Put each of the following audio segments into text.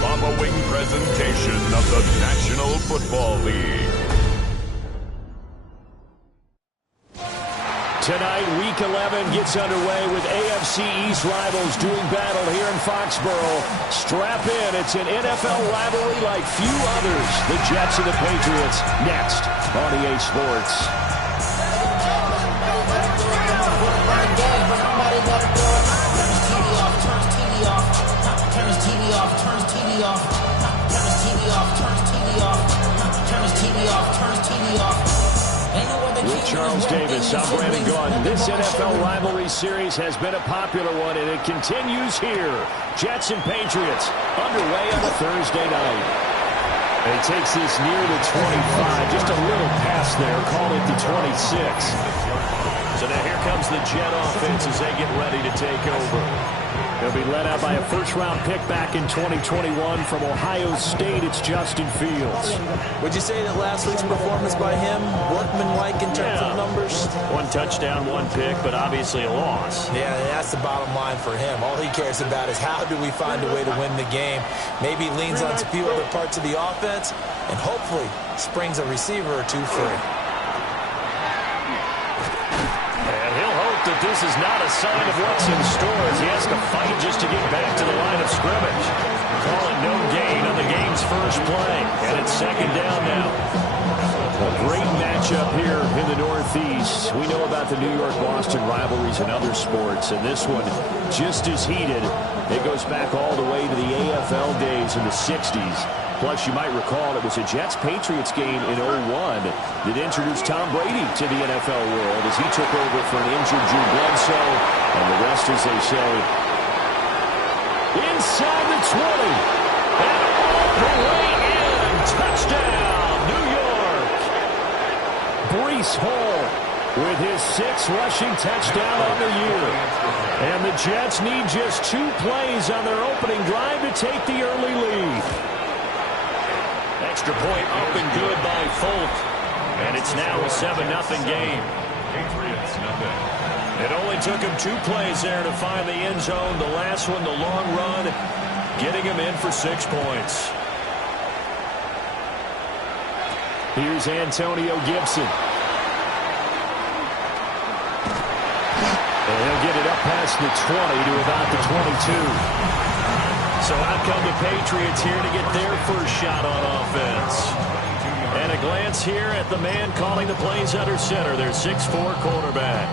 following presentation of the National Football League. Tonight, Week 11 gets underway with AFC East rivals doing battle here in Foxborough. Strap in. It's an NFL rivalry like few others. The Jets and the Patriots next on EA Sports. With Charles Davis, I'm Brandon Gaudin. This NFL rivalry series has been a popular one, and it continues here. Jets and Patriots underway on a Thursday night. And he takes this near the 25. Just a little pass there. Call it the 26. So now here comes the Jet offense as they get ready to take over. They'll be led out by a first-round pick back in 2021 from Ohio State. It's Justin Fields. Would you say that last week's performance by him, workmanlike in terms of numbers? One touchdown, one pick, but obviously a loss. Yeah, that's the bottom line for him. All he cares about is how do we find a way to win the game. Maybe leans on a few other parts of the offense and hopefully springs a receiver or two free. That this is not a sign of what's in store as he has to fight just to get back to the line of scrimmage. Call it no gain on the game's first play, and it's second down now. A great matchup here in the Northeast. We know about the New York-Boston rivalries in other sports, and this one just as heated. It goes back all the way to the AFL days in the 60s. Plus, you might recall it was a Jets-Patriots game in 01 that introduced Tom Brady to the NFL world as he took over for an injured Drew Bledsoe. And the rest, as they say, inside the 20. And all the way in. Touchdown, New York. Breece Hall with his 6th rushing touchdown on the year. And the Jets need just 2 plays on their opening drive to take the early lead. Extra point up and good by Folk. And it's now a 7-0 game. Patriots, nothing. It only took him 2 plays there to find the end zone. The last one, the long run, getting him in for 6 points. Here's Antonio Gibson. And he'll get it up past the 20 to about the 22. So out come the Patriots here to get their first shot on offense. And a glance here at the man calling the plays under center, their 6'4" quarterback.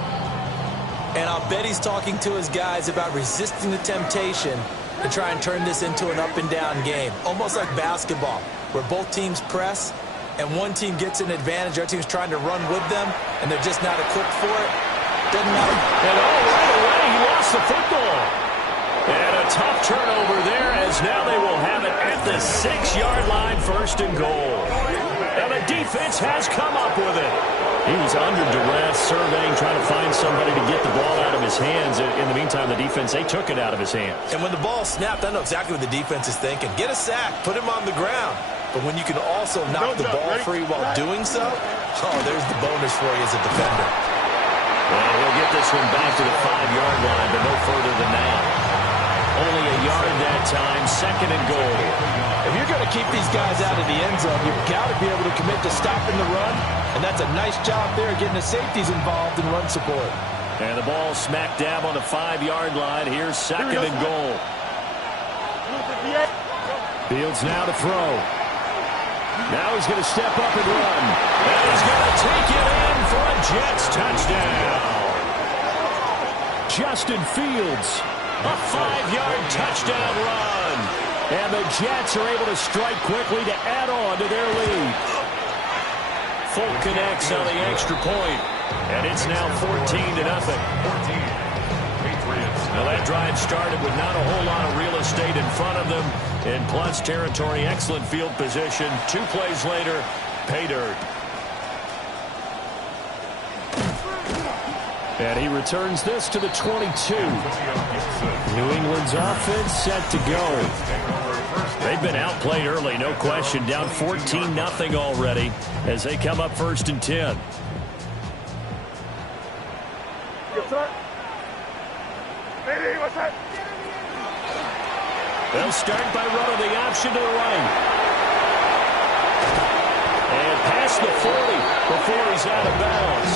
And I'll bet he's talking to his guys about resisting the temptation to try and turn this into an up-and-down game. Almost like basketball, where both teams press, and one team gets an advantage, the other team's trying to run with them, and they're just not equipped for it. Doesn't matter. And right away, he lost the football. And a tough turnover there as now they will have it at the 6-yard line, 1st and goal. And the defense has come up with it. He was under duress, surveying, trying to find somebody to get the ball out of his hands. In the meantime, the defense, they took it out of his hands. And when the ball snapped, I know exactly what the defense is thinking. Get a sack, put him on the ground. But when you can also knock the ball free while doing so, there's the bonus for you as a defender. Well, he'll get this one back to the 5-yard line, but no further than that. Only a yard that time, 2nd and goal. If you're going to keep these guys out of the end zone, you've got to be able to commit to stopping the run, and that's a nice job there getting the safeties involved in run support. And the ball smack dab on the 5-yard line. Here's 2nd and goal. Fields now to throw. Now he's going to step up and run. And he's going to take it in for a Jets touchdown. Justin Fields. A 5-yard touchdown run. And the Jets are able to strike quickly to add on to their lead. Folk connects on the extra point. And it's now 14-0. Now that drive started with not a whole lot of real estate in front of them. In plus territory, excellent field position. 2 plays later, pay dirt. And he returns this to the 22. New England's offense set to go. They've been outplayed early, no question. Down 14-0 already as they come up 1st and 10. They'll start by running the option to the right. And past the 40 before he's out of bounds.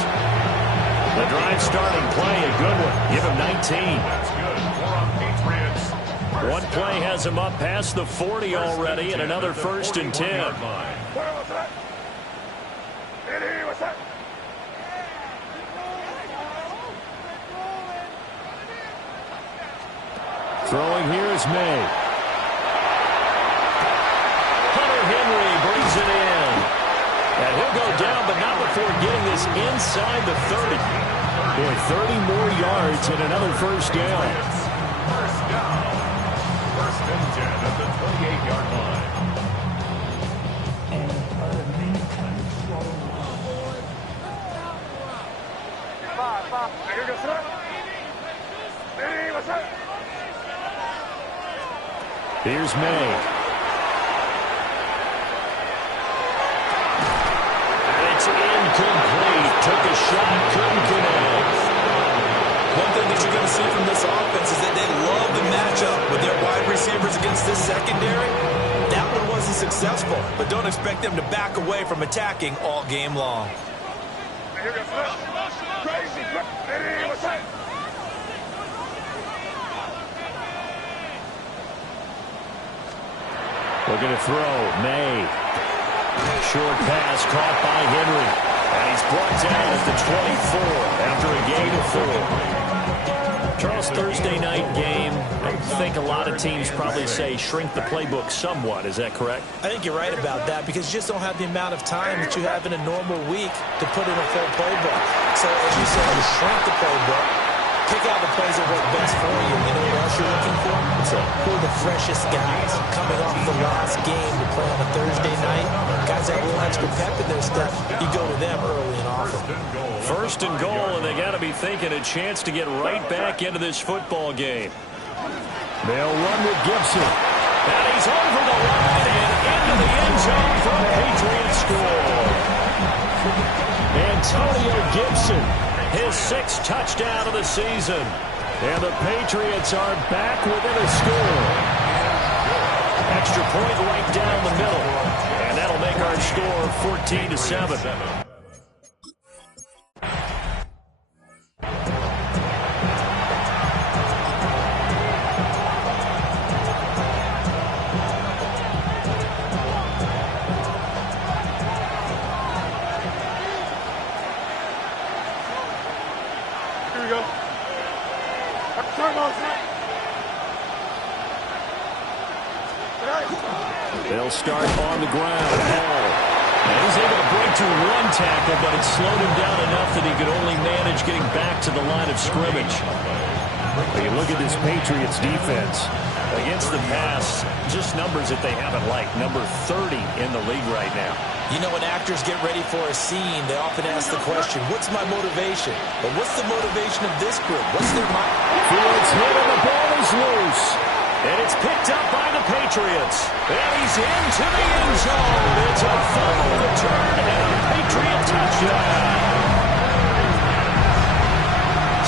The drive starting play, a good one. Give him 19. That's good. For our Patriots. One play has him up past the 40 already, and another 1st and 10. Throwing here is May. Hunter Henry brings it in. And he'll go down, but not before getting this inside the 30. Boy, 30 more yards and another 1st down. First down. 1st and 10 at the 28-yard line. Here's May. And it's incomplete. Took a shot, couldn't connect. One thing that you're going to see from this offense is that they love the matchup with their wide receivers against this secondary. That one wasn't successful, but don't expect them to back away from attacking all game long. Looking to throw. May. Short pass caught by Henry. And he's brought down at the 24 after a gain of 4. Charles, Thursday night game. I think a lot of teams probably say shrink the playbook somewhat. Is that correct? I think you're right about that because you just don't have the amount of time that you have in a normal week to put in a full playbook. So as you said, you shrink the playbook. Pick out the plays that work best for you. You know what else you're looking for? Who are the freshest guys coming off the last game to play on a Thursday night? Guys that have a little extra pep in their step. You go to them early and often. 1st and goal, and they got to be thinking a chance to get right back into this football game. They'll run with Gibson. And he's over the line and into the end zone for a Patriot score. Antonio Gibson. His 6th touchdown of the season. And the Patriots are back within a score. Extra point right down the middle. And that'll make our score 14-7. They'll start on the ground. Hall. And he's able to break through one tackle, but it slowed him down enough that he could only manage getting back to the line of scrimmage. When you look at this Patriots defense, against the pass, just numbers that they haven't liked. Number 30 in the league right now. You know, when actors get ready for a scene, they often ask the question, what's my motivation? But what's the motivation of this group? What's their mind? Fields hit and the ball is loose. And it's picked up by the Patriots. And he's into the end zone. It's a fumble return and a Patriot touchdown.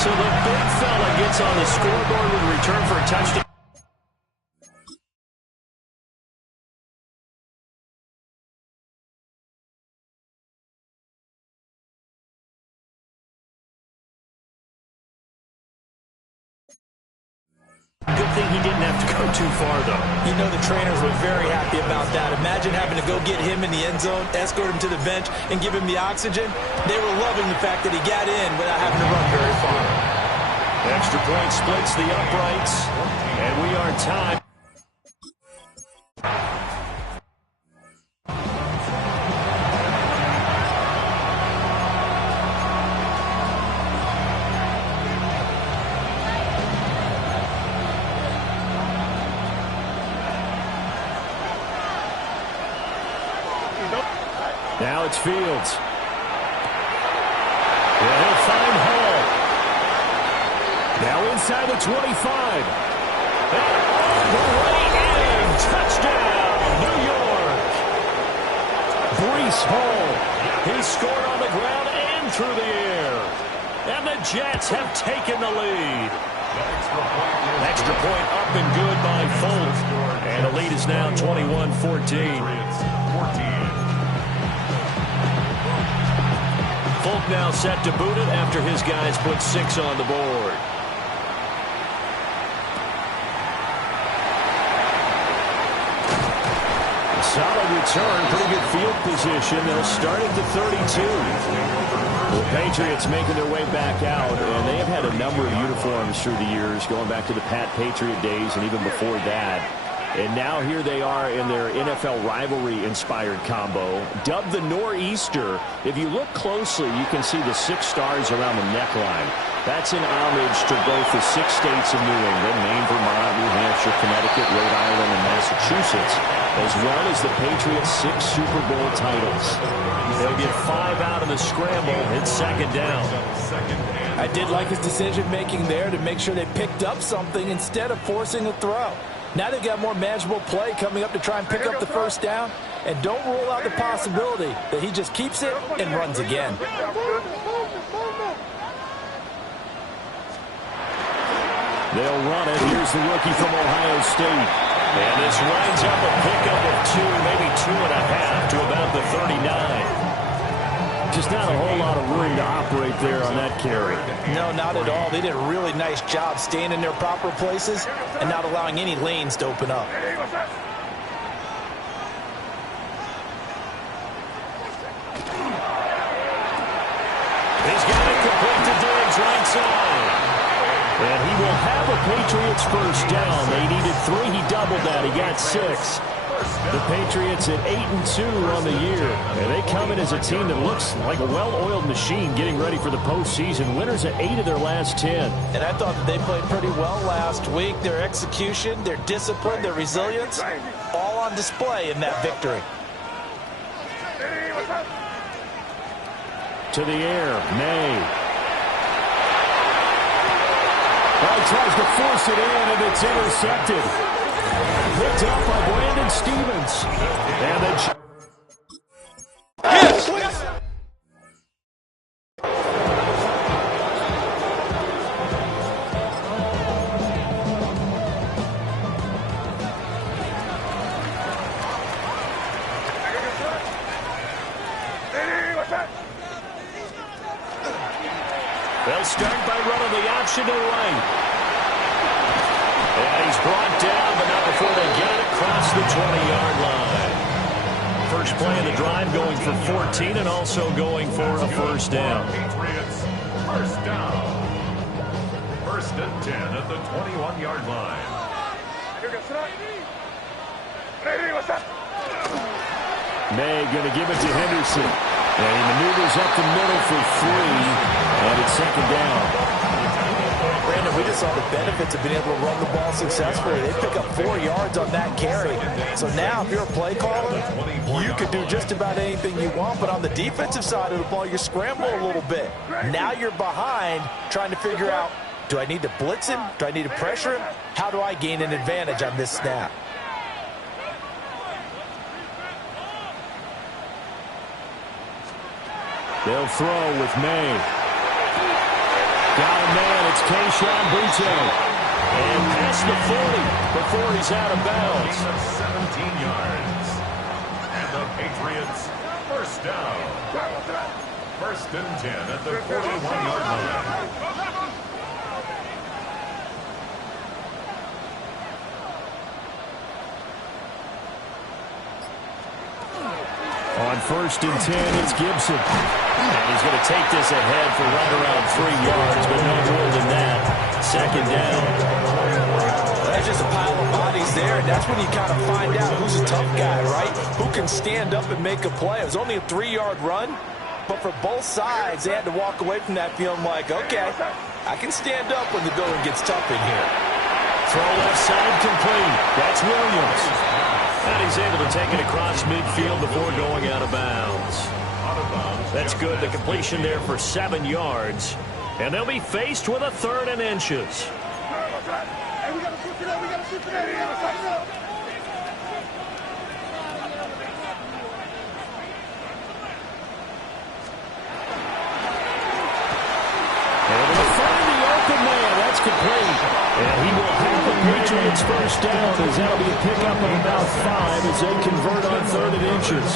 So the big fella gets on the scoreboard with a return for a touchdown. Good thing he didn't have to go too far, though. You know the trainers were very happy about that. Imagine having to go get him in the end zone, escort him to the bench, and give him the oxygen. They were loving the fact that he got in without having to run very far. Extra point splits the uprights, and we are tied. Now it's Fields. And he'll find Hall. Now inside the 25. And all the way in. Touchdown, New York. Breece Hall. He scored on the ground and through the air. And the Jets have taken the lead. Extra point up and good by Folk. And the lead is now 21-14. Folk now set to boot it after his guys put 6 on the board. Solid return, pretty good field position. They'll start at the 32. The Patriots making their way back out, and they have had a number of uniforms through the years, going back to the Pat Patriot days and even before that. And now here they are in their NFL rivalry-inspired combo, dubbed the Nor'easter. If you look closely, you can see the 6 stars around the neckline. That's in homage to both the 6 states of New England, Maine, Vermont, New Hampshire, Connecticut, Rhode Island, and Massachusetts, as well as the Patriots' 6 Super Bowl titles. They'll get 5 out of the scramble. It's second down. I did like his decision-making there to make sure they picked up something instead of forcing a throw. Now they've got more manageable play coming up to try and pick up the first down. And don't rule out the possibility that he just keeps it and runs again. They'll run it. Here's the rookie from Ohio State. And this winds up a pickup of 2, maybe 2.5 to about the 39. Just not a whole lot of room to operate there on that carry. No, not at all. They did a really nice job staying in their proper places and not allowing any lanes to open up. He's got it complete to Diggs right side. And he will have a Patriots first down. They needed 3. He doubled that. He got 6. The Patriots at 8-2 on the year. And they come in as a team that looks like a well-oiled machine getting ready for the postseason. Winners at 8 of their last 10. And I thought that they played pretty well last week. Their execution, their discipline, their resilience, all on display in that victory. To the air, May. Well, he tries to force it in, and it's intercepted. Picked up by Brandon Stevens. And the they'll start by running the option to the right. And he's brought down, but not before they get it across the 20-yard line. First play of the drive going for 14 and also going for a first down. Patriots, first down. 1st and 10 at the 21-yard line. May going to give it to Henderson. And he maneuvers up the middle for 3. And it's second down. Brandon, we just saw the benefits of being able to run the ball successfully. They pick up 4 yards on that carry. So now if you're a play caller, you could do just about anything you want. But on the defensive side of the ball, you scramble a little bit. Now you're behind trying to figure out, do I need to blitz him? Do I need to pressure him? How do I gain an advantage on this snap? They'll throw with May. Got a man. It's Kayshon Boutte. And past the 40 before he's out of bounds. 17 yards. And the Patriots, first down. 1st and 10 at the 41-yard line. On 1st and 10, it's Gibson. And he's going to take this ahead for right around 3 yards, but no more than that. Second down. There's just a pile of bodies there, and that's when you kind of find out who's a tough guy, right? Who can stand up and make a play. It was only a 3-yard run, but for both sides, they had to walk away from that feeling like, okay, I can stand up when the going gets tough in here. Throw left side complete. That's Williams. And he's able to take it across midfield before going out of bounds. That's good. The completion there for 7 yards. And they'll be faced with a 3rd and inches. Able to find the open man. That's complete. And he will have the Patriots first down as that'll be a pickup of about 5 as they convert on 3rd and inches.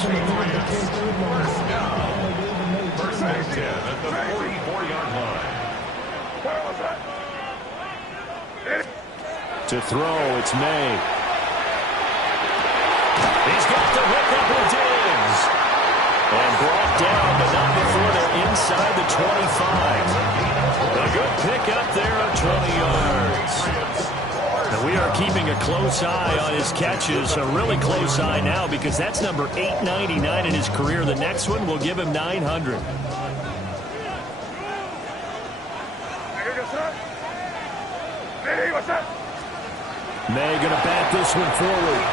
First and 10 at the 44-yard line. To throw, it's May. He's got the hook up with Diggs. And brought down, but not before they're inside the 25. A good pickup there of 20 yards. Now we are keeping a close eye on his catches, a really close eye now because that's number 899 in his career. The next one will give him 900. May going to bat this one forward.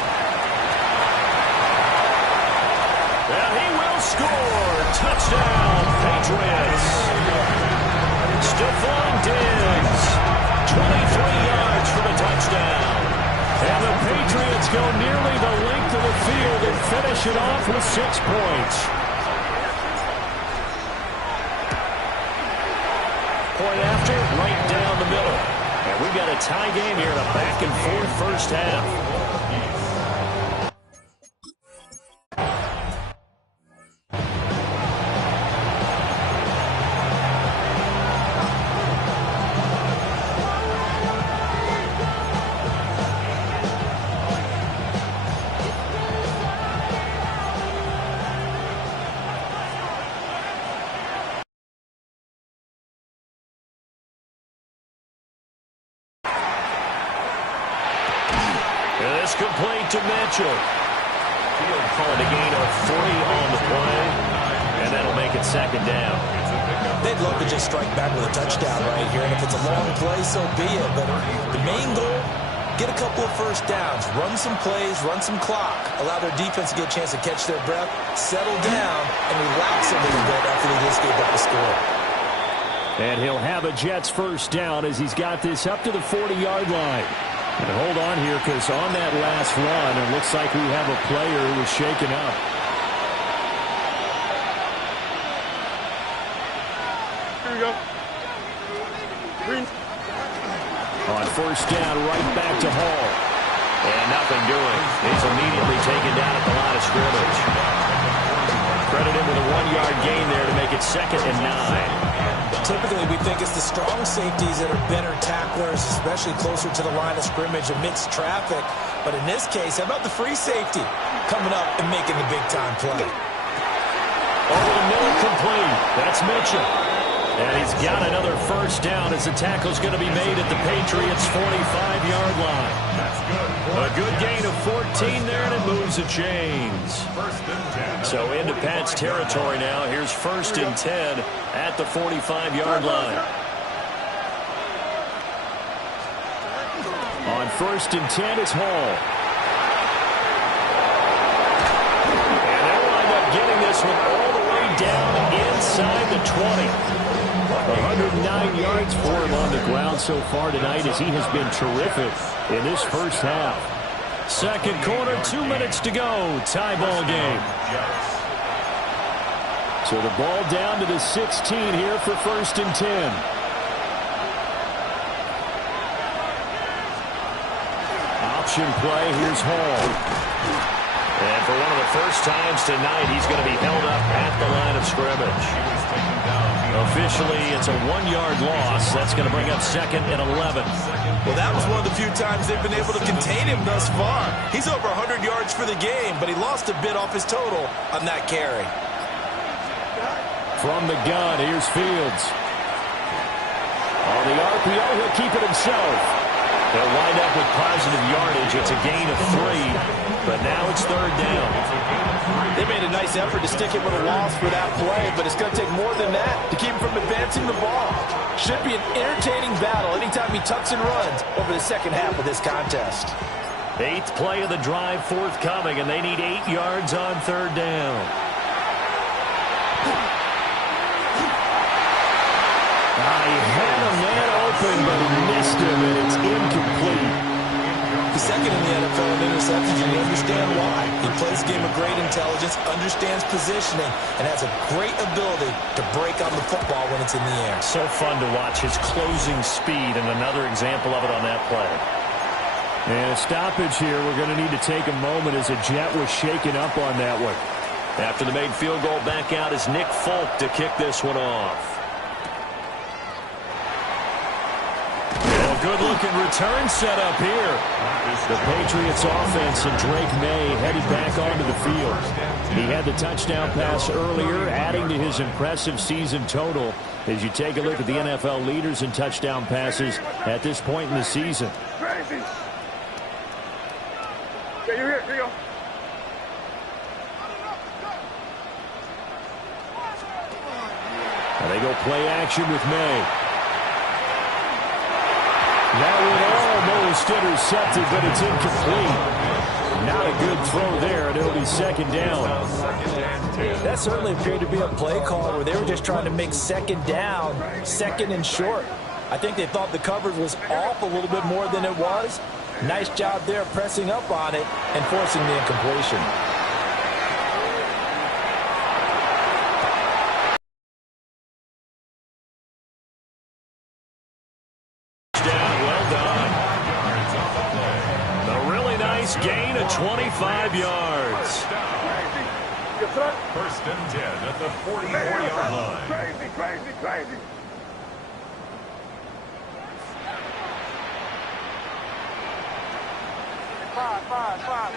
And he will score. Touchdown, Patriots. Stephon Diggs, 23 yards for the touchdown. And the Patriots go nearly the length of the field and finish it off with 6 points. Point after, right down the middle. And we've got a tie game here in a back-and-forth first half. This complete to Mitchell. He'll call it a gain of 3 on the play, and that'll make it 2nd down. They'd love to just strike back with a touchdown right here, and if it's a long play, so be it. But the main goal, get a couple of first downs, run some plays, run some clock, allow their defense to get a chance to catch their breath, settle down, and relax a little bit after they just gave up a score. And he'll have a Jets first down as he's got this up to the 40-yard line. And hold on here because on that last run, it looks like we have a player who was shaken up. Here we go. Green. On first down, right back to Hall. And nothing doing. He's immediately taken down at the line of scrimmage. Credit him with a 1-yard gain there to make it 2nd and 9. Typically, we think it's the strong safeties that are better tacklers, especially closer to the line of scrimmage amidst traffic. But in this case, how about the free safety coming up and making the big-time play? Over the middle, complete. That's Mitchell. And he's got another first down as the tackle's going to be made at the Patriots' 45-yard line. That's good. A good gain of 14 there, and it moves the chains. First and 10. So into Pat's territory now. Here's 1st and 10 at the 45-yard line. On 1st and 10, it's Hall. And they'll wind up getting this one all the way down inside the 20. 109 yards for him on the ground so far tonight as he has been terrific in this first half. 2nd quarter, 2 minutes to go. Tie ball game. So the ball down to the 16 here for 1st and 10. Option play. Here's Hall. And for one of the first times tonight, he's going to be held up at the line of scrimmage. Officially, it's a 1-yard loss. That's going to bring up 2nd and 11. Well, that was one of the few times they've been able to contain him thus far. He's over 100 yards for the game, but he lost a bit off his total on that carry. From the gun, here's Fields. On the RPO, he'll keep it himself. They'll wind up with positive yardage. It's a gain of 3, but now it's 3rd down. They made a nice effort to stick him with a loss for that play, but it's going to take more than that to keep him from advancing the ball. Should be an entertaining battle anytime he tucks and runs over the second half of this contest. 8th play of the drive forthcoming, and they need 8 yards on 3rd down. He had a man open, but he missed him, and it's incomplete. He's 2nd in the NFL in interceptions, and you understand why. He plays a game of great intelligence, understands positioning, and has a great ability to break on the football when it's in the air. So fun to watch his closing speed, and another example of it on that play. And a stoppage here. We're going to need to take a moment as a Jet was shaken up on that one. After the made field goal, back out is Nick Folk to kick this one off. And a good-looking return set up here. The Patriots offense and Drake May headed back onto the field. He had the touchdown pass earlier, adding to his impressive season total as you take a look at the NFL leaders in touchdown passes at this point in the season. Crazy. Yeah, you're here. Here you go. And they go play action with May. That one almost intercepted, but it's incomplete. Not a good throw there, and it'll be second down. That certainly appeared to be a play call where they were just trying to make second down, second and short. I think they thought the coverage was off a little bit more than it was. Nice job there pressing up on it and forcing the incompletion. Well done. A really nice gain of 25 yards. First and 10 at the 44-yard line. Crazy, crazy, crazy. Five.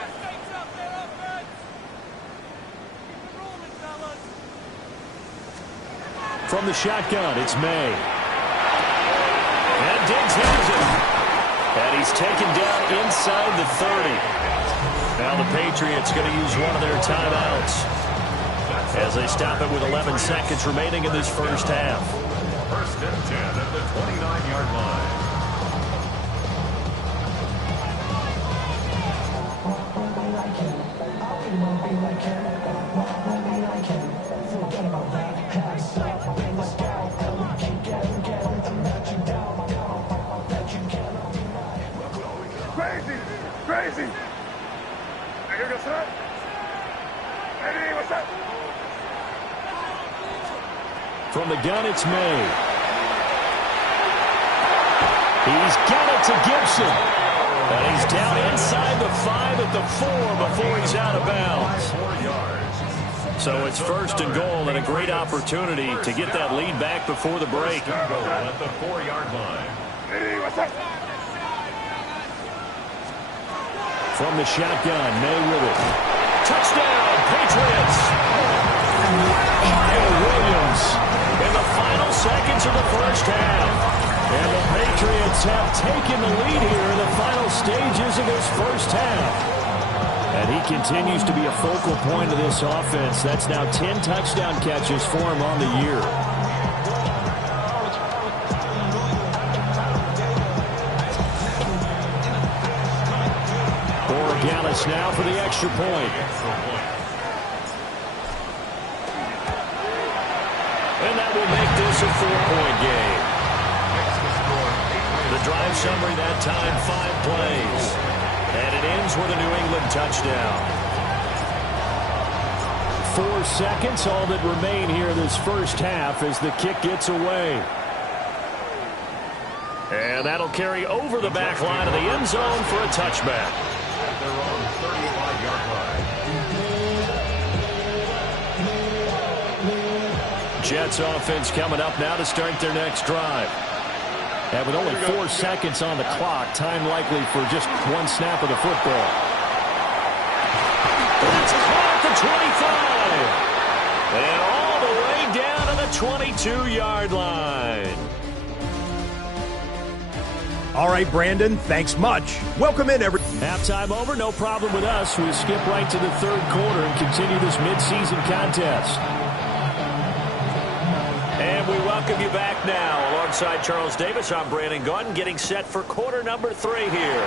From the shotgun, it's May. And Diggs has it. And he's taken down inside the 30. Now the Patriots going to use one of their timeouts as they stop it with 11 seconds remaining in this first half. First and 10 at the 29-yard line. Crazy. Hey, here goes that. Hey, what's that? From the gun, it's May. He's got it to Gibson. And he's down inside the 5 at the 4 before he's out of bounds. 4 yards. So it's first and goal and a great opportunity to get that lead back before the break. Goal at the 4-yard line. Hey, what's that? From the shotgun, May with it. Touchdown, Patriots! And Williams in the final seconds of the first half. And the Patriots have taken the lead here in the final stages of this first half. And he continues to be a focal point of this offense. That's now 10 touchdown catches for him on the year. Gallus now for the extra point. And that will make this a 4-point game. The drive summary that time, 5 plays. And it ends with a New England touchdown. 4 seconds, all that remain here this first half as the kick gets away. And that'll carry over the back line of the end zone for a touchback. Their own 35-yard line. Jets offense coming up now to start their next drive. And with only 4 seconds on the clock, time likely for just one snap of the football. It's caught at the 25. And all the way down to the 22-yard line. All right, Brandon, thanks much. Welcome in, everyone. Halftime over, no problem with us. We skip right to the third quarter and continue this midseason contest. And we welcome you back now. Alongside Charles Davis, I'm Brandon Gaudin, getting set for quarter number 3 here.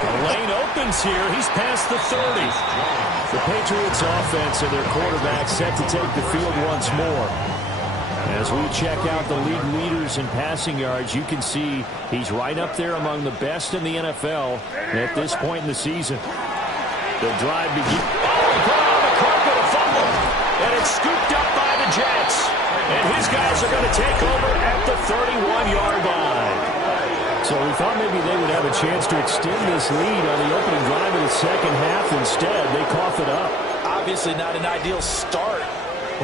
The lane opens here. He's past the 30. The Patriots offense and their quarterback set to take the field once more. As we check out the league leaders in passing yards, you can see he's right up there among the best in the NFL at this point in the season. The drive begins. Oh, he put on the carpet, a fumble. And it's scooped up by the Jets. And his guys are going to take over at the 31-yard line. So we thought maybe they would have a chance to extend this lead on the opening drive of the second half. Instead, they cough it up. Obviously not an ideal start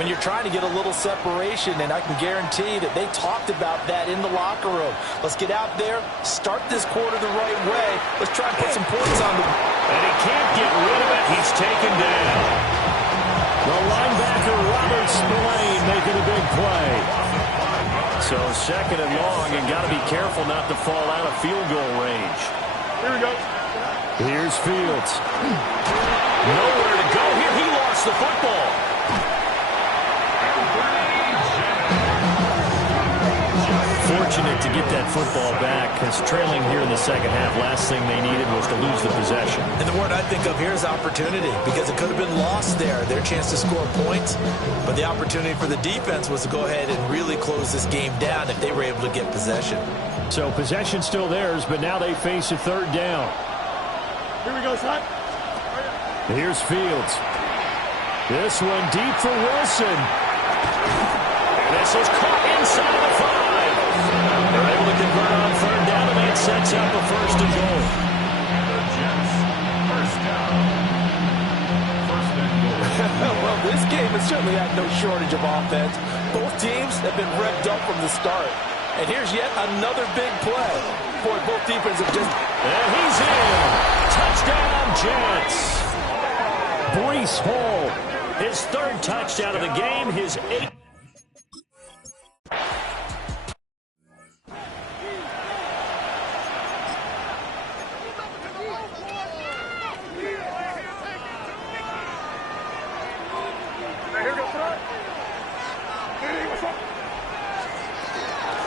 when you're trying to get a little separation, and I can guarantee that they talked about that in the locker room. Let's get out there, start this quarter the right way. Let's try and put some points on the... And he can't get rid of it. He's taken down. The linebacker, Robert Spillane, making a big play. So second and long, and got to be careful not to fall out of field goal range. Here we go. Here's Fields. Nowhere to go here. He lost the football. Fortunate to get that football back, because trailing here in the second half, last thing they needed was to lose the possession. And the word I think of here is opportunity, because it could have been lost there, their chance to score points. But the opportunity for the defense was to go ahead and really close this game down if they were able to get possession. So possession still theirs, but now they face a third down. Here we go, son. Here's Fields. This one deep for Wilson. And this is caught inside the 5. They're able to convert on third down, and that sets up a first and goal. The Jets, first down. First and goal. Well, this game has certainly had no shortage of offense. Both teams have been revved up from the start. And here's yet another big play. Boy, both defenses have just... And he's in. Touchdown, Jets. Breece Hall, his third touchdown of the game, his 8th.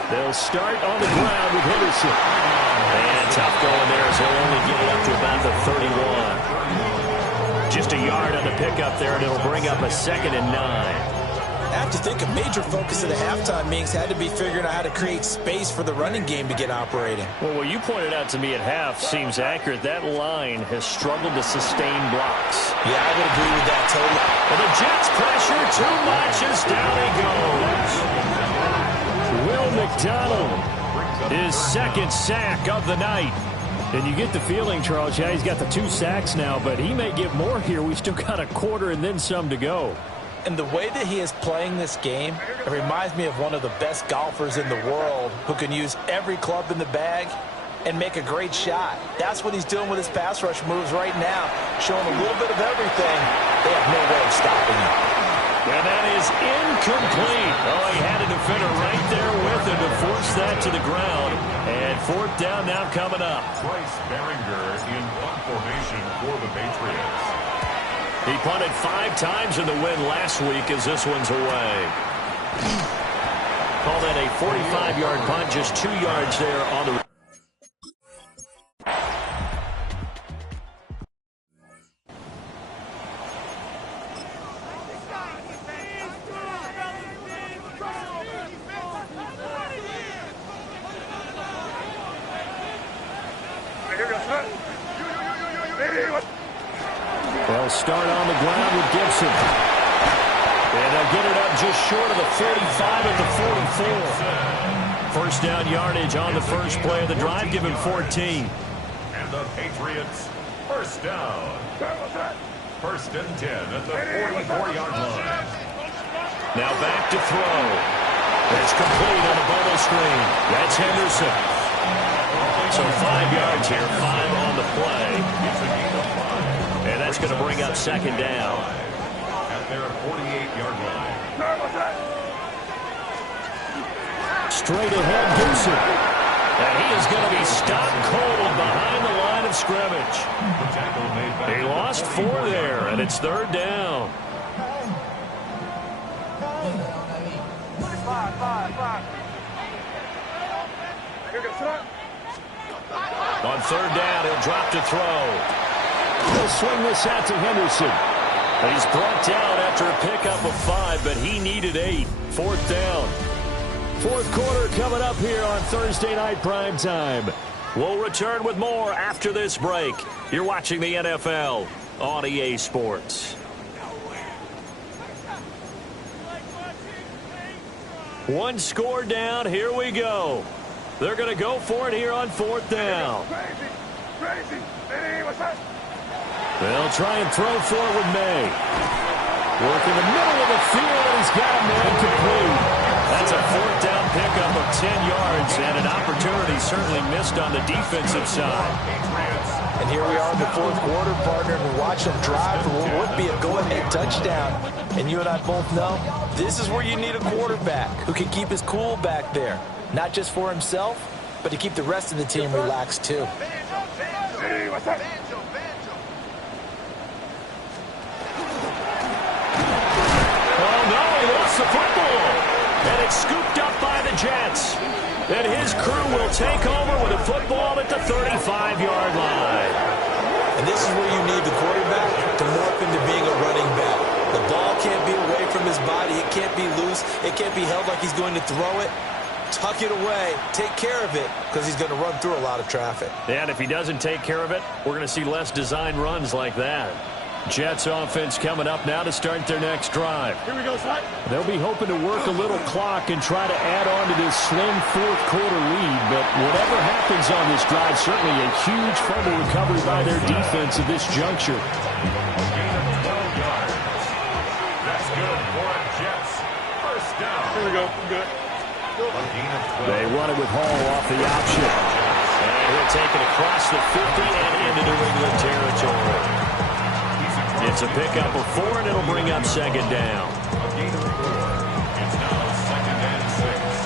They'll start on the ground with Henderson. And tough going there as he'll only get it up to about the 31. Just a yard on the pickup there, and it'll bring up a 2nd and 9. I have to think a major focus of the halftime meetings had to be figuring out how to create space for the running game to get operating. Well, what you pointed out to me at half seems accurate. That line has struggled to sustain blocks. Yeah, I would agree with that totally. And the Jets pressure too much as down he goes. Will McDonald, his 2nd sack of the night. And you get the feeling, Charles, yeah, he's got the 2 sacks now, but he may get more here. We still got a quarter and then some to go. And the way that he is playing this game, it reminds me of one of the best golfers in the world who can use every club in the bag and make a great shot. That's what he's doing with his pass rush moves right now, showing a little bit of everything. They have no way of stopping him. And that is incomplete. Oh, he had a defender right there with him to force that to the ground. And 4th down now coming up. Bryce Baringer in punt formation for the Patriots. He punted 5 times in the win last week as this one's away. Call that a 45-yard punt, just 2 yards there on the... They'll start on the ground with Gibson. And they'll get it up just short of the 45 at the 44. First down yardage on the first play of the drive, give him 14. And the Patriots, first down. First and 10 at the 44-yard line. Now back to throw. It's complete on the bubble screen. That's Henderson. So 5 yards here, 5 on the play. And that's going to bring up 2nd down. At their 48-yard line. Straight ahead, Gibson. And he is going to be stopped cold behind the line of scrimmage. The tackle made back. He lost 4 there, and it's 3rd down. On 3rd down, he'll drop to throw. He'll swing this out to Henderson. And he's brought down after a pickup of 5, but he needed 8. 4th down. 4th quarter coming up here on Thursday Night Primetime. We'll return with more after this break. You're watching the NFL on EA Sports. One score down. Here we go. They're going to go for it here on 4th down. They'll try and throw for it with May. Work in the middle of the field, and he's got a man complete. That's a 4th down pickup of 10 yards, and an opportunity certainly missed on the defensive side. And here we are in the 4th quarter, partner, and we watch them drive for what would be a go-ahead touchdown. And you and I both know this is where you need a quarterback who can keep his cool back there. Not just for himself, but to keep the rest of the team relaxed too. Oh no, he lost the football. And it's scooped up by the Jets. And his crew will take over with a football at the 35-yard line. And this is where you need the quarterback to morph into being a running back. The ball can't be away from his body. It can't be loose. It can't be held like he's going to throw it. Tuck it away. Take care of it because he's going to run through a lot of traffic. And if he doesn't take care of it, we're going to see less design runs like that. Jets offense coming up now to start their next drive. Here we go, Slide. They'll be hoping to work a little clock and try to add on to this slim 4th quarter lead. But whatever happens on this drive, certainly a huge fumble recovery by their defense at this juncture. That's good for Jets. First down. Here we go. Good. They run it with Hall off the option. And he'll take it across the 50 and into New England territory. It's a pickup of 4, and it'll bring up 2nd down. It's now 2nd and 6.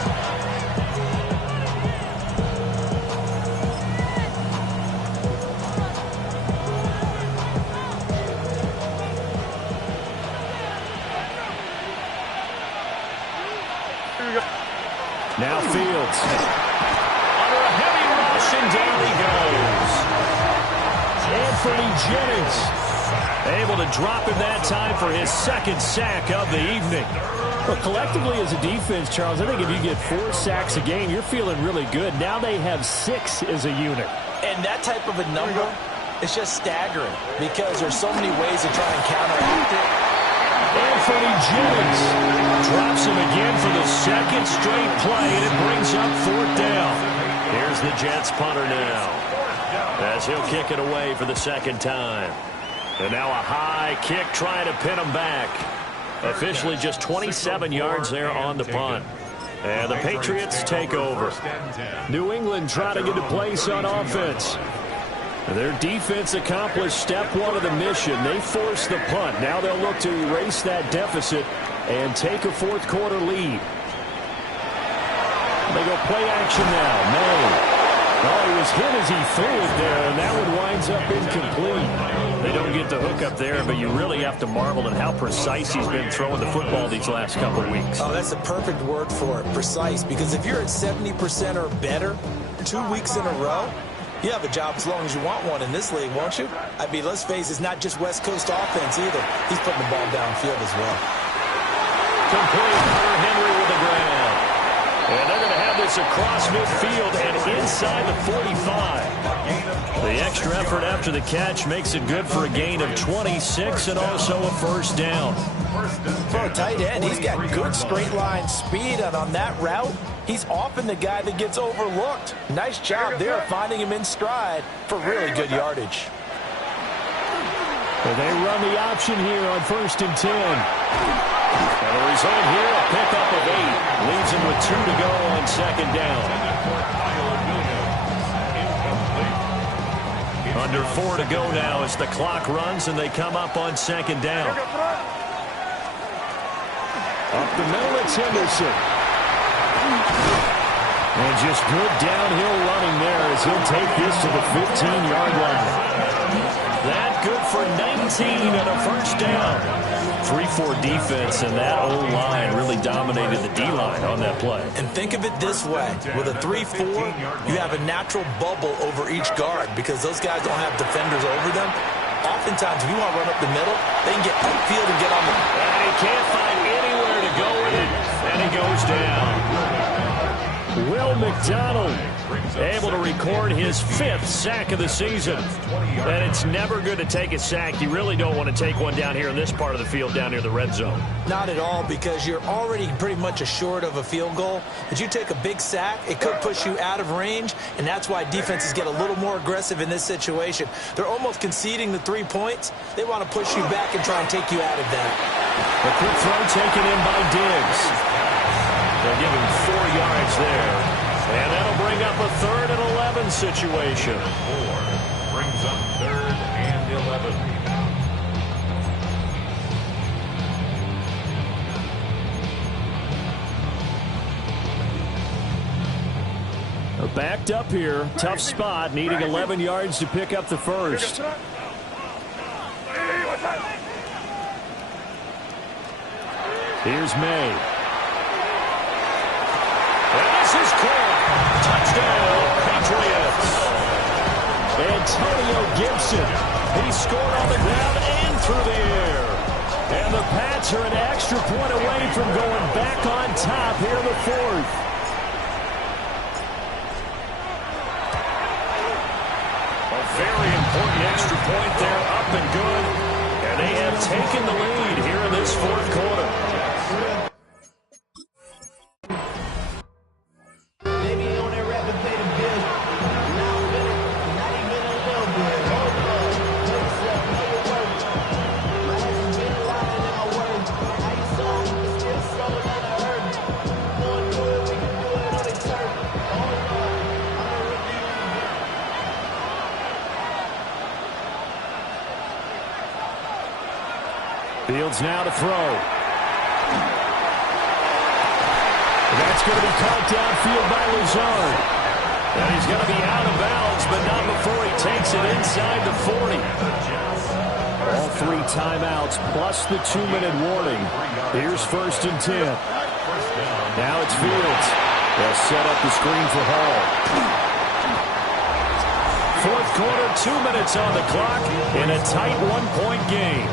Now Fields. Under a heavy rush, and down he goes. Anthony Jennings able to drop him that time for his 2nd sack of the evening. Well, collectively as a defense, Charles, I think if you get 4 sacks a game, you're feeling really good. Now they have 6 as a unit. And that type of a number is just staggering because there's so many ways to try and counteract it. Anthony Jennings drops him again for the 2nd straight play, and it brings up 4th down. Here's the Jets punter now, as he'll kick it away for the 2nd time. And now a high kick trying to pin him back. Officially just 27 yards there on the punt. And the Patriots take over. New England trying to get a place on offense. Their defense accomplished step 1 of the mission. They forced the punt. Now they'll look to erase that deficit and take a 4th quarter lead. They go play action now. May. Oh, he was hit as he threw it there, and that one winds up incomplete. They don't get the hook up there, but you really have to marvel at how precise he's been throwing the football these last couple of weeks. Oh, that's the perfect word for it, precise, because if you're at 70% or better 2 weeks in a row, you have a job as long as you want one in this league, won't you? I mean, let's face it, it's not just West Coast offense either. He's putting the ball downfield as well. Complete for Henry with the ground. And they're going to have this across midfield and inside the 45. The extra effort after the catch makes it good for a gain of 26 and also a 1st down. For a tight end, he's got good straight line speed, and on that route, he's often the guy that gets overlooked. Nice job there finding him in stride for really good yardage. Well, they run the option here on 1st and 10. And the result here, a pickup of 8. Leaves him with 2 to go on 2nd down. Under 4 to go now as the clock runs and they come up on 2nd down. Up the middle, it's Henderson. And just good downhill running there as he'll take this to the 15-yard line. That good for 19 and a 1st down. 3-4 defense, and that O-line really dominated the D-line on that play. And think of it this way. With a 3-4, you have a natural bubble over each guard because those guys don't have defenders over them. Oftentimes, if you want to run up the middle, they can get upfield and get on the... And he can't find anywhere to go with it, and he goes down. Will McDonald able to record his 5th sack of the season. And it's never good to take a sack. You really don't want to take one down here in this part of the field, down near the red zone. Not at all, because you're already pretty much assured of a field goal. But you take a big sack, it could push you out of range, and that's why defenses get a little more aggressive in this situation. They're almost conceding the 3 points. They want to push you back and try and take you out of that. A quick throw taken in by Diggs. They'll give him 4 yards there. And that'll bring up a 3rd and 11 situation. 4 brings up 3rd and 11. Backed up here. Tough spot. Needing 11 yards to pick up the first. Here's May. And this is caught. Touchdown, Patriots. Antonio Gibson. He scored on the ground and through the air. And the Pats are an extra point away from going back on top here in the 4th. Very important extra point there, up and good. And they have taken the lead here in this 4th quarter. Fields now to throw. That's going to be caught downfield by Lazard. And he's going to be out of bounds, but not before he takes it inside the 40. All 3 timeouts plus the 2-minute warning. Here's 1st and 10. Now it's Fields. They'll set up the screen for Hall. 4th quarter, 2 minutes on the clock in a tight 1-point game.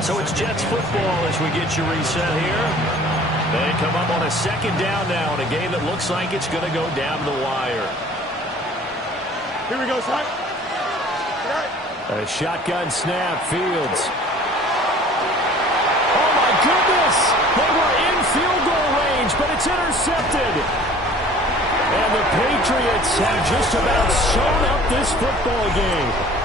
So it's Jets football as we get you reset here. They come up on a 2nd down now in a game that looks like it's going to go down the wire. Here we go, son. A shotgun snap, Fields. Oh, my goodness! They were in field goal range, but it's intercepted. And the Patriots have just about sewn up this football game.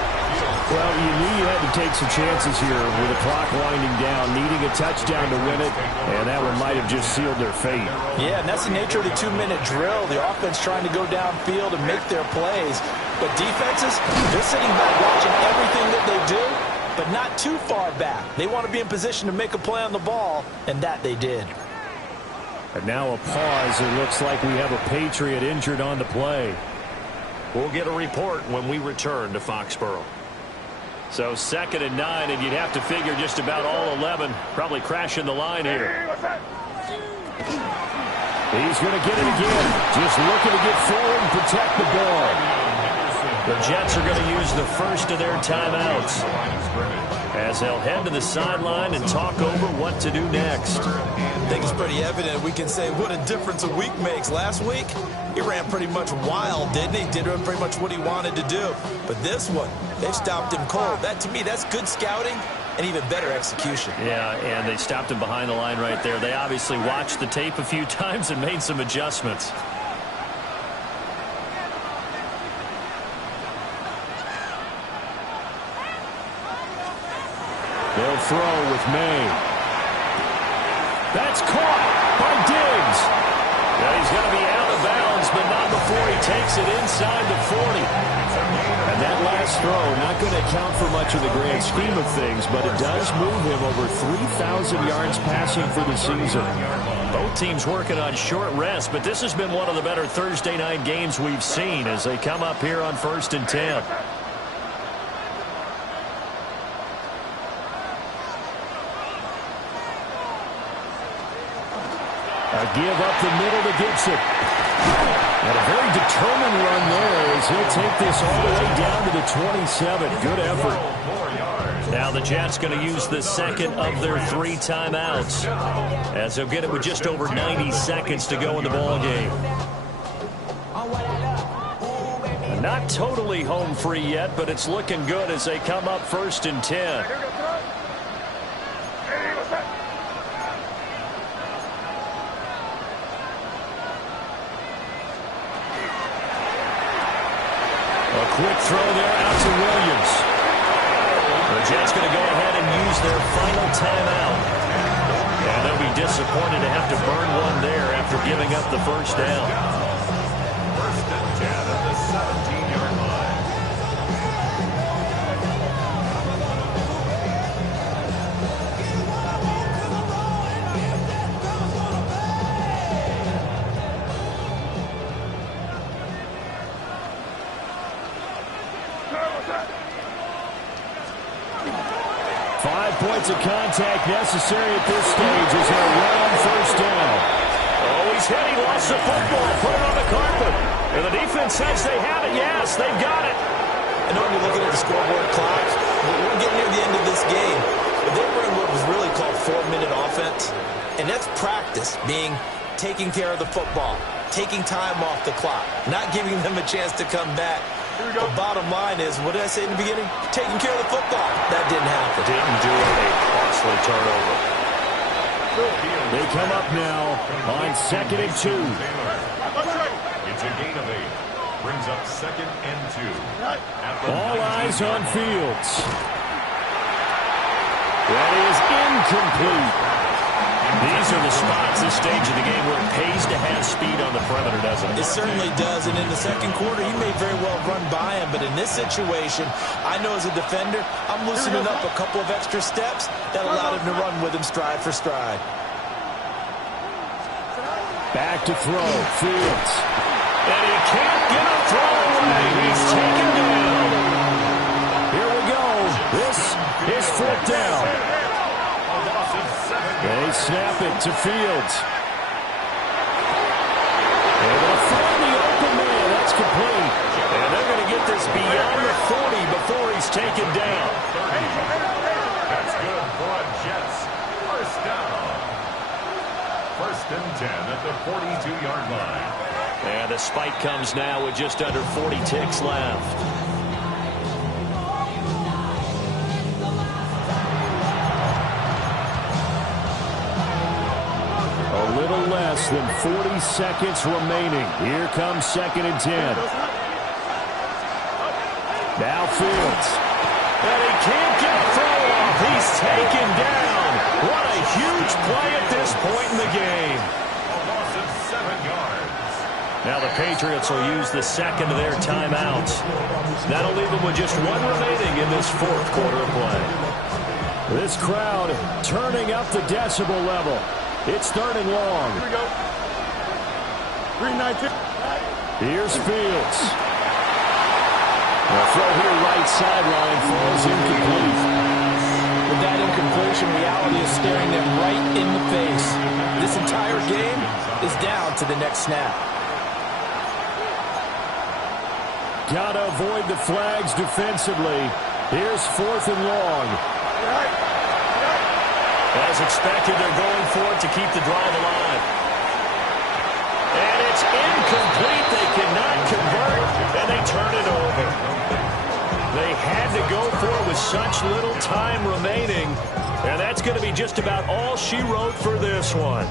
Well, you knew you had to take some chances here with the clock winding down, needing a touchdown to win it, and that one might have just sealed their fate. Yeah, and that's the nature of the 2-minute drill. The offense trying to go downfield and make their plays. But defenses, they're sitting back watching everything that they do, but not too far back. They want to be in position to make a play on the ball, and that they did. And now a pause. It looks like we have a Patriot injured on the play. We'll get a report when we return to Foxborough. So 2nd and 9, and you'd have to figure just about all 11 probably crashing the line here. He's going to get it again. Just looking to get forward and protect the ball. The Jets are going to use the first of their timeouts as they'll head to the sideline and talk over what to do next. I think it's pretty evident. We can say what a difference a week makes. Last week, he ran pretty much wild, didn't he? Did pretty much what he wanted to do. But this one, they've stopped him cold. That, to me, that's good scouting and even better execution. Yeah, and they stopped him behind the line right there. They obviously watched the tape a few times and made some adjustments. They'll throw with May. That's caught by Diggs. Yeah, he's going to be out of bounds, but not before he takes it inside the 40. And that last throw, not going to count for much in the grand scheme of things, but it does move him over 3,000 yards passing for the season. Both teams working on short rest, but this has been one of the better Thursday night games we've seen as they come up here on 1st and 10. A give up the middle to Gibson. And a very determined run there as he'll take this all the way down to the 27. Good effort. Now the Jets going to use the second of their 3 timeouts as they'll get it with just over 90 seconds to go in the ball game. Not totally home free yet, but it's looking good as they come up 1st and 10. A quick throw there out to Williams. The Jets going to go ahead and use their final timeout. And they'll be disappointed to have to burn one there after giving up the first down. 1st and 10 at the 17-yard line. Points of contact necessary at this stage as they're right on 1st down. Oh, he's hit. He lost the football. Put it on the carpet. And the defense says they have it. Yes, they've got it. I know you're looking at the scoreboard clock. We're getting near the end of this game. But they were in what was really called 4-minute offense. And that's practice, being taking care of the football, taking time off the clock, not giving them a chance to come back. The bottom line is, what did I say in the beginning? Taking care of the football. That didn't happen. Didn't do it. A costly turnover. They come up now on 2nd and 2. It's a gain of 8. Brings up 2nd and 2. All eyes on Fields. That is incomplete. These are the spots, this stage of the game, where it pays to have speed on the perimeter, doesn't it? It certainly does, and in the second quarter, he may very well run by him, but in this situation, I know as a defender, I'm loosening up a couple of extra steps that allowed him to run with him stride for stride. Back to throw, Fields. And he can't get a throw away. He's taken down. Here we go. This is 4th down. They snap it to Fields. They're going to find the open man. That's complete. And they're going to get this beyond the 40 before he's taken down. 30. That's good for a Jets. 1st down. 1st and 10 at the 42-yard line. And the spike comes now with just under 40 ticks left. Little less than 40 seconds remaining. Here comes 2nd and 10. Now Fields. And he can't get a throw off. He's taken down. What a huge play at this point in the game. A loss of 7 yards. Now the Patriots will use the second of their timeouts. That'll leave them with just one remaining in this 4th quarter of play. This crowd turning up the decibel level. It's 3rd and long. Here we go. 3-19. Here's Fields. The throw here right sideline falls incomplete. With that incompletion, reality is staring them right in the face. This entire game is down to the next snap. Gotta avoid the flags defensively. Here's 4th and long. As expected, they're going for it to keep the drive alive. And it's incomplete. They cannot convert, and they turn it over. They had to go for it with such little time remaining, and that's going to be just about all she wrote for this one.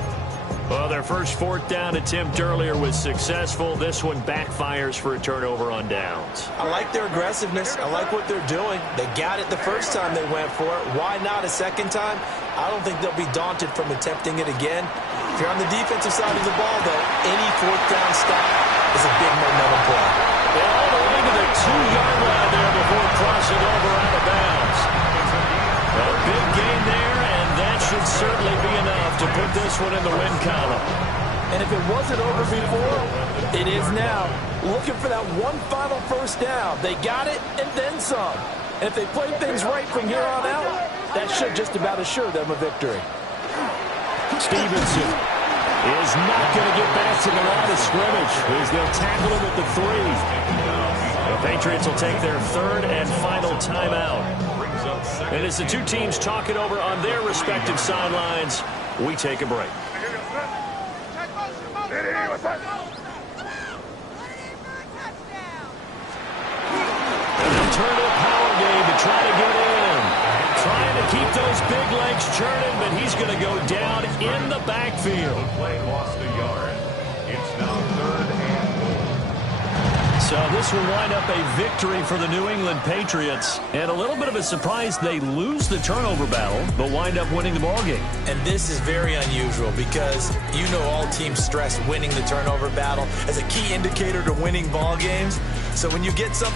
Well, their first 4th down attempt earlier was successful. This one backfires for a turnover on downs. I like their aggressiveness. I like what they're doing. They got it the first time they went for it. Why not a second time? I don't think they'll be daunted from attempting it again. If you're on the defensive side of the ball, though, any 4th down stop is a big momentum play. And all the way to the 2-yard line there before crossing over out of bounds. A big gain there, and that should certainly be enough to put this one in the win column. And if it wasn't over before, it is now. Looking for that one final 1st down. They got it and then some. And if they play things right from here on out, that should just about assure them a victory. Stevenson is not going to get back to the line of scrimmage as they'll tackle him at the 3. The Patriots will take their 3rd and final timeout. And as the two teams talk it over on their respective sidelines, we take a break. returning, but he's going to go down in the backfield. The play lost a yard. It's now 3rd and goal. So this will wind up a victory for the New England Patriots. And a little bit of a surprise, they lose the turnover battle, but wind up winning the ballgame. And this is very unusual because you know all teams stress winning the turnover battle as a key indicator to winning ball games. So when you get something